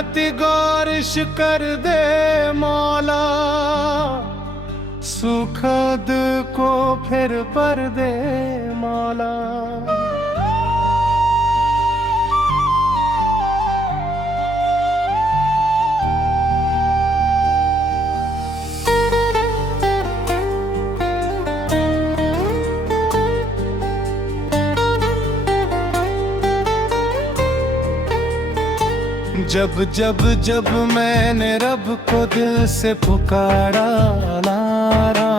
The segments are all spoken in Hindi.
रहमत गौरिश कर दे मौला, सुखद को फिर पर दे मौला। जब जब जब मैंने रब को दिल से पुकारा, नारा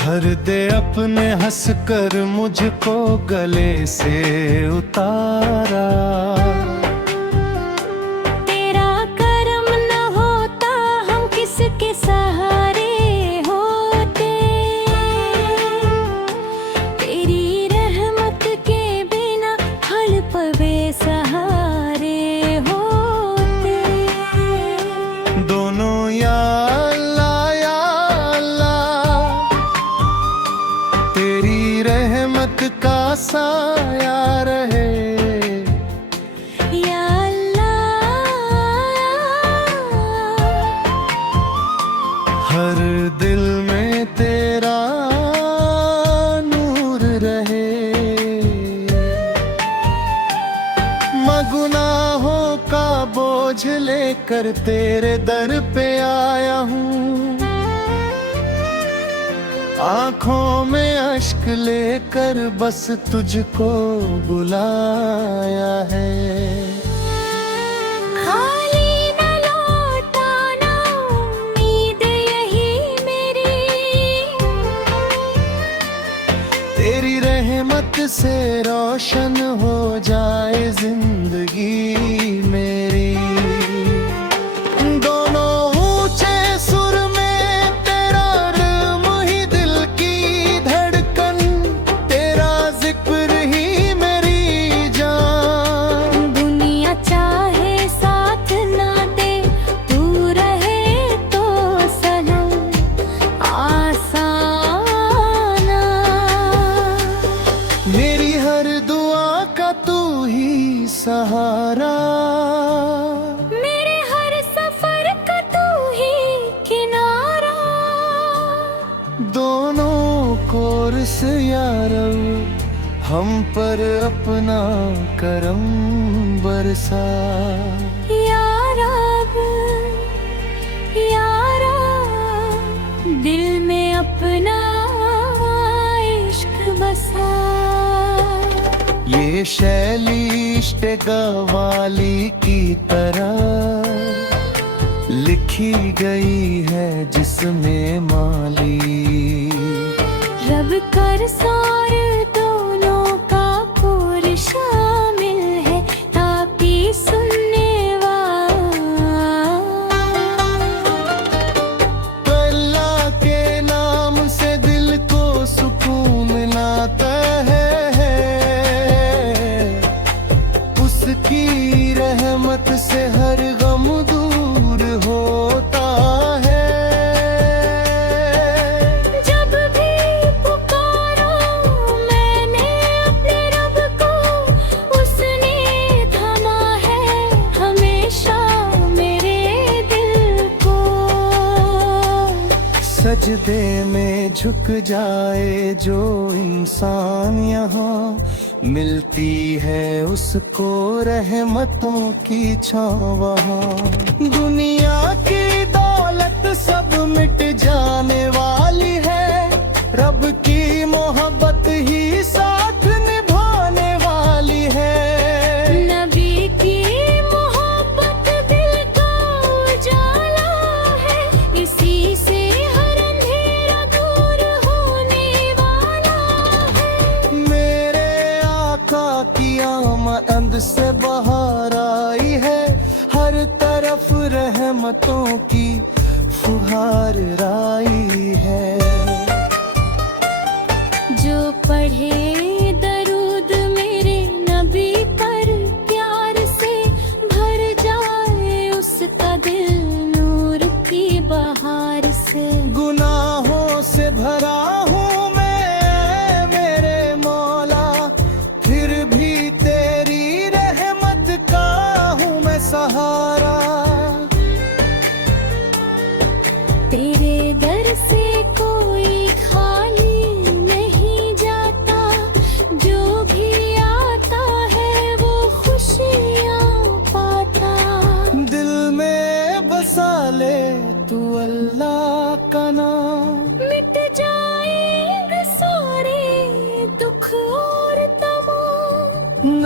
हर दे अपने हंस कर मुझको गले से उतारा। तेरा करम न होता हम किसके सहारे होते, तेरी रहमत के बिना हल पवे सहारे होते। दोनों या अल्लाह तेरी रहमत का साया रहे। या अल्लाह हर दिल में तेरा नूर रहे। मैं गुनाहों का बोझ लेकर तेरे दर पे आया हूँ, आँखों में अश्क लेकर बस तुझको बुलाया है। खाली न लौटाना उम्मीद यही मेरी, तेरी रहमत से रोशन हो जाए जिंदगी मेरी। दोनों ऊंचे सुर में तेरा इल्म ही दिल की धड़कन, तेरा जिक्र ही मेरी जान। दुनिया चाहे साथ ना दे, तू रहे तो सनम आसाना। मेरी हर दुआ का तू ही सहारा, मेरे हर सफर का तू ही किनारा। दोनों कोर्स यारब हम पर अपना करम बरसा। या रब, या रब, दिल में अपना इश्क बसा। ये शैली इश्क़ गवाली की तरह लिखी गई है जिसमें माली। रब कर सार दोनों का पूर शामिल है, ताकि सुनने वाला अल्लाह के नाम से दिल को सुकून मिलता है, उसकी रहमत से हर गम दूर होता है। जब भी पुकारा मैंने अपने रब को, उसने थामा है हमेशा मेरे दिल को। सजदे में झुक जाए जो इंसान यहाँ, मिलती है उसको रहमतों की छाँव वहाँ। दुनिया की दौलत सब मिट जाने वाली है, रब की मोहब्बत ही साथ निभाने वाली है। नबी की मोहब्बत दिल का उजाला है, इसी से हर अंधेरा दूर होने वाला है। मेरे आका की आमद से बहार आई है, हर तरफ रहमतों की फुहार आई है। जो पढ़े दरूद मेरे नबी पर, प्यार से भर जाए उसका दिल नूर की बहार से। गुनाहों से भरा हूँ मैं मेरे मौला, फिर भी तेरी रहमत का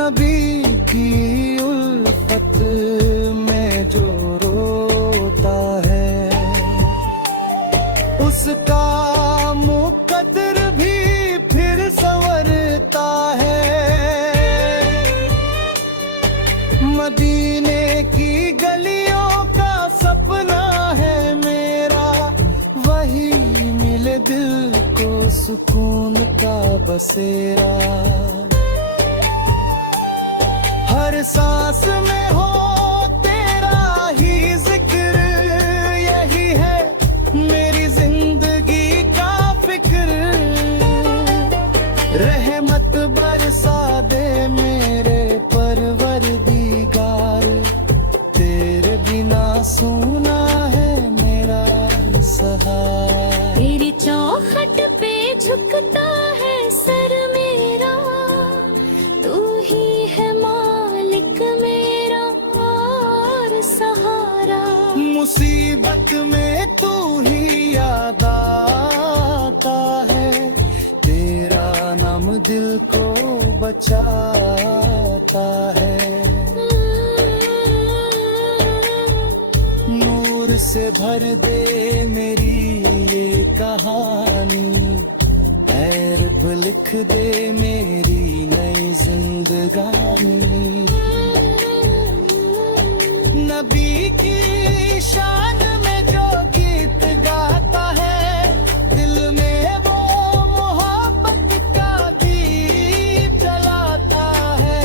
नबी की उल्फत में जो रोता है, उसका मुकद्दर भी फिर संवरता है। मदीने की गलियों का सपना है मेरा, वही मिले दिल को सुकून का बसेरा। हर सांस में हो तेरा ही जिक्र, यही है मेरी जिंदगी का फिक्र। रहमत बरसा दे मेरे परवरदिगार, तेरे बिना सूना है मेरा सहारा। तेरी चौखट पे झुकता है सर मेरा, तू ही है मालिक मेरा और सहारा। मुसीबत में तू ही याद आता है, तेरा नाम दिल को बचाता है। नूर से भर दे मेरी ये कहानी, ऐ रब लिख दे मेरी नई जिंदगानी। नबी की शान में जो गीत गाता है, दिल में वो मोहब्बत का दीप जलाता है।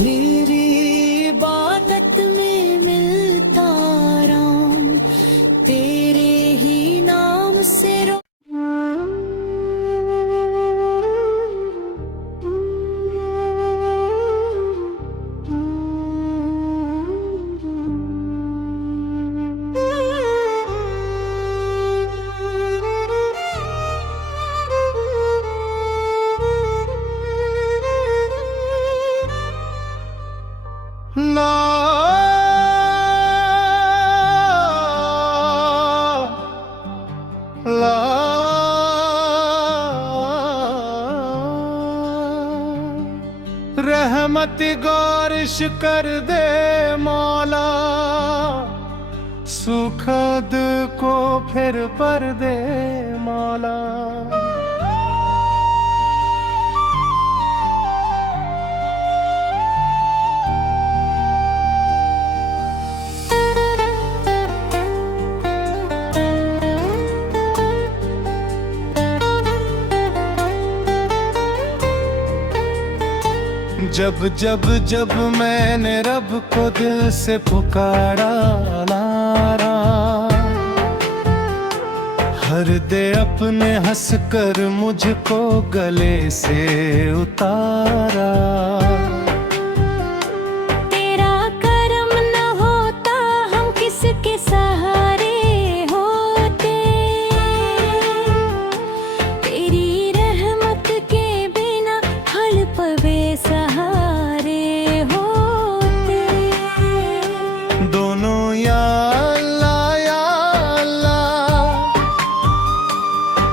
मेरी इबादत में मिलता राम, तेरे ही नाम से ला ला रहमत गारिश कर दे मौला, सुखद को फिर पर दे मौला। जब जब जब मैंने रब को दिल से पुकारा, नारा हर दे अपने हंस कर मुझको गले से उतारा। तेरा करम न होता हम किसके सहारे होते, तेरी रहमत के बिना हल पवे सहारे होते। दोनों या अल्लाह,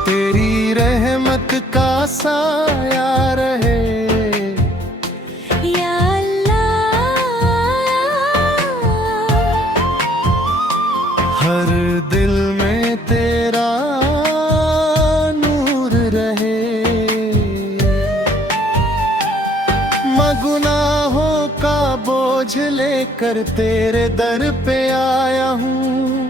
तेरी रहमत का साया रहे। या अल्लाह, हर दिल में तेरा नूर रहे। मैं गुनाहों का बोझ लेकर तेरे दर पे आया हूँ,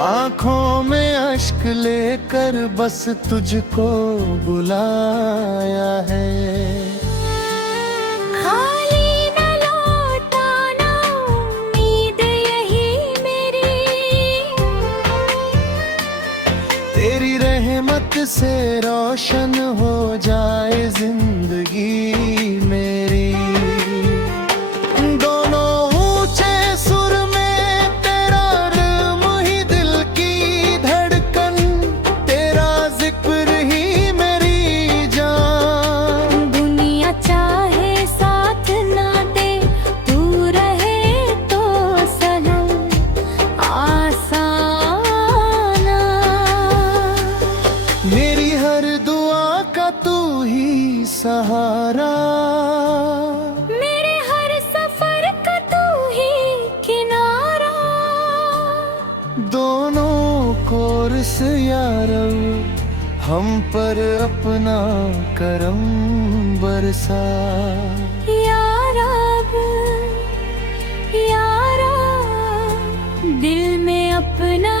आंखों में अश्क लेकर बस तुझको बुलाया है। खाली न लौटाना उम्मीद यही मेरी, तेरी रहमत से रोशन हो जाए जिंदगी मेरी। दोनों ऊंचे सुर में तेरा इल्म ही दिल की धड़कन, तेरा जिक्र ही मेरी जान। दुनिया चाहे साथ ना दे, तू रहे तो सनम आसाना। मेरी हर दुआ का सहारा। मेरे हर सफर का तू ही किनारा। दोनों कोर्स यारब हम पर अपना करम बरसा। या रब, या रब, दिल में अपना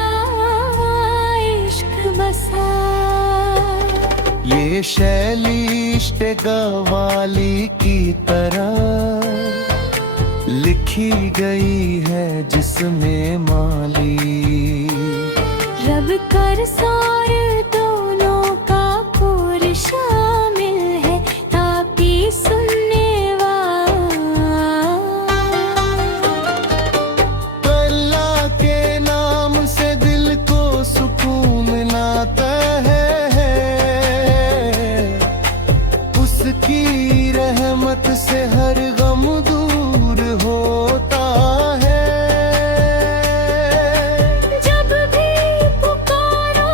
इश्क बसा। ये शैली इश्क गवाली की तरह लिखी गई है जिसमें माली। रब कर सार दोनों का पुर शामिल है ताकि सुनने तो अल्लाह के नाम से दिल को सुकून मिलता है। उसकी रहमत से हर गम दूर होता है। जब भी पुकारा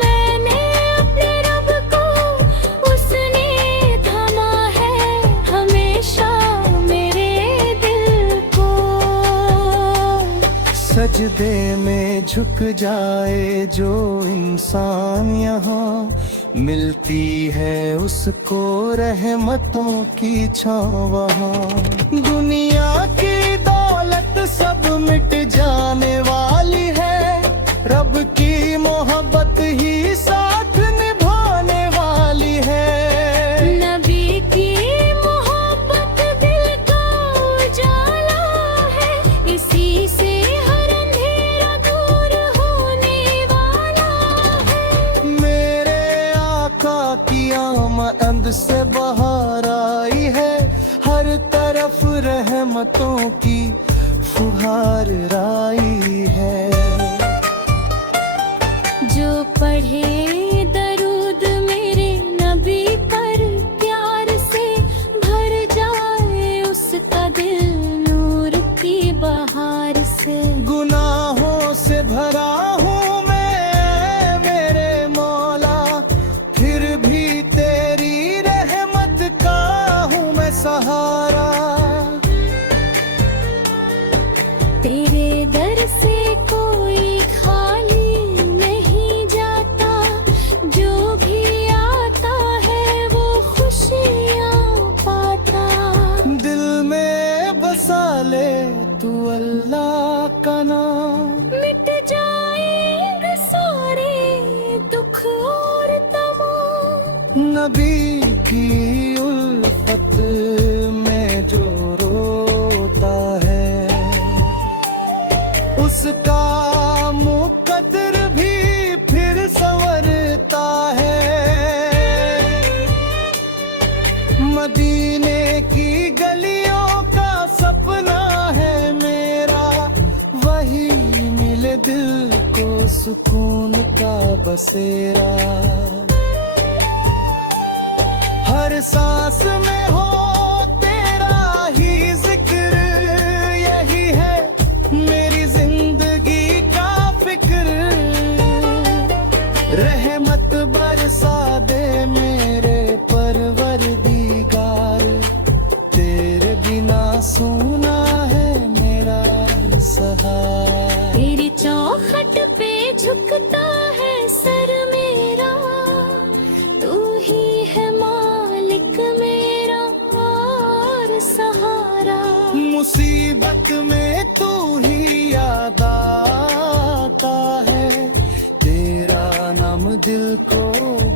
मैंने अपने रब को, उसने थामा है हमेशा मेरे दिल को। सजदे में झुक जाए जो इंसान यहाँ मिलती है उसको रहमतों की छाँव वहाँ। दुनिया की दौलत सब मिट जाने वाली है, रब की मोहब्बत ही साथ निभाने वाली है। नबी की मोहब्बत दिल का उजाला है, इसी से हर अंधेरा दूर होने वाला है। मेरे आका की आमद से बहार आई है, हर तरफ रहमतों की फुहार आई है। जो पढ़े दरूद मेरे नबी पर प्यार से भर जाए उसका दिल नूर की बहार से। गुनाहों से भरा हूँ मैं मेरे मौला, फिर भी तेरी रहमत का हूँ मैं सहारा। तेरे दर से कोई खाली नहीं जाता, जो भी आता है वो खुशियाँ पाता। दिल में बसा ले तू अल्लाह का नाम, मिट जाएंगे सारे दुख और तमाम। नबी की उल्फत में जो रोता है उसका मुकद्दर भी फिर संवरता है। मदीने की गलियों का सपना है मेरा, वही मिले दिल को सुकून का बसेरा। हर सांस में हो तेरा ही जिक्र, यही है मेरी जिंदगी का फिक्र। रहमत बरसा दे मेरे परवरदिगार, तेरे बिना सूना है मेरा सहारा। तेरी चौखट पे झुकता है सर मेरा, तू ही है मालिक मेरा और सहारा। मुसीबत में तू ही याद आता है, तेरा नाम दिल को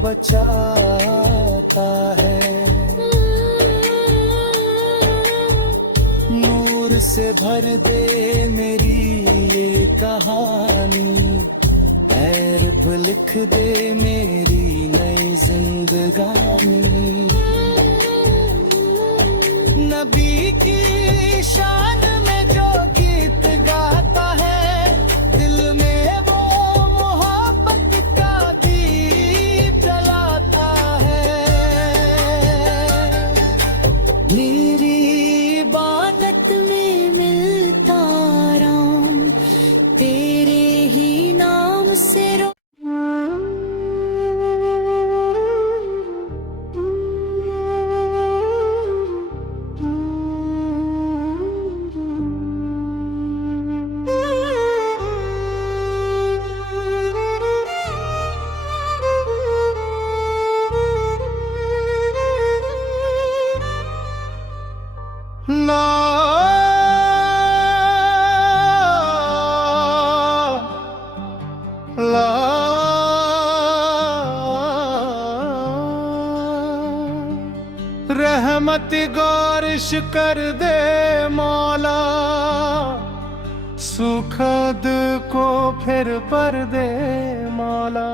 बचाता है। नूर से भर दे मेरी ये कहानी, ऐ रब लिख दे मेरी नई जिंदगानी। नबी की शान में जो गीत गाता है, दिल में वो मोहब्बत का दीप जलाता है। मेरी इबादत में मिलता राम, तेरे ही नाम से रहमत गौरिश कर दे मौला, सुखद को फिर पर दे मौला।